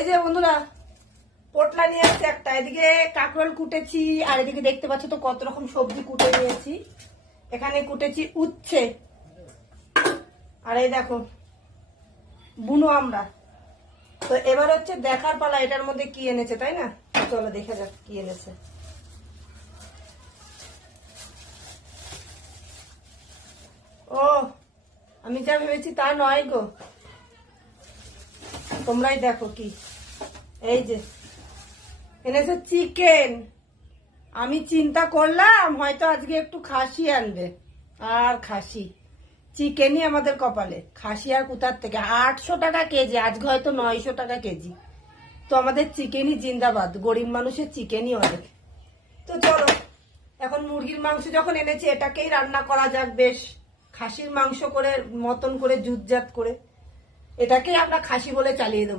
এই যে বন্ধুরা, পোটলা নিয়ে আসছে একটা, এদিকে কাঁকরোল কুটেছি, আর এদিকে দেখতে পাচ্ছ তো কত রকম সবজি কুটে নিয়েছি। এখানে কুটেছি উচ্ছে, আর এই দেখো বুনো আমরা। তো এবার হচ্ছে দেখার পালা এটার মধ্যে কি এনেছে, তাই না? চলো দেখে যাক কি এনেছে। ও, আমি যা ভেবেছি তা নয় গো, তোমরাই দেখো কি। এই যে এনেছে চিকেন। আমি চিন্তা করলাম হয়তো আজকে একটু খাসি আনবে, আর খাসি চিকেনই আমাদের কপালে। খাসি আর কোথার থেকে, 800 টাকা কেজি, আজকে হয়তো 900 টাকা কেজি। তো আমাদের চিকেনই জিন্দাবাদ, গরিব মানুষের চিকেনই অনেক। তো চলো এখন মুরগির মাংস যখন এনেছি এটাকেই রান্না করা যাক, বেশ খাসির মাংস করে মতন করে জুতজাত করে, এটাকেই আমরা খাসি বলে চালিয়ে দেবো।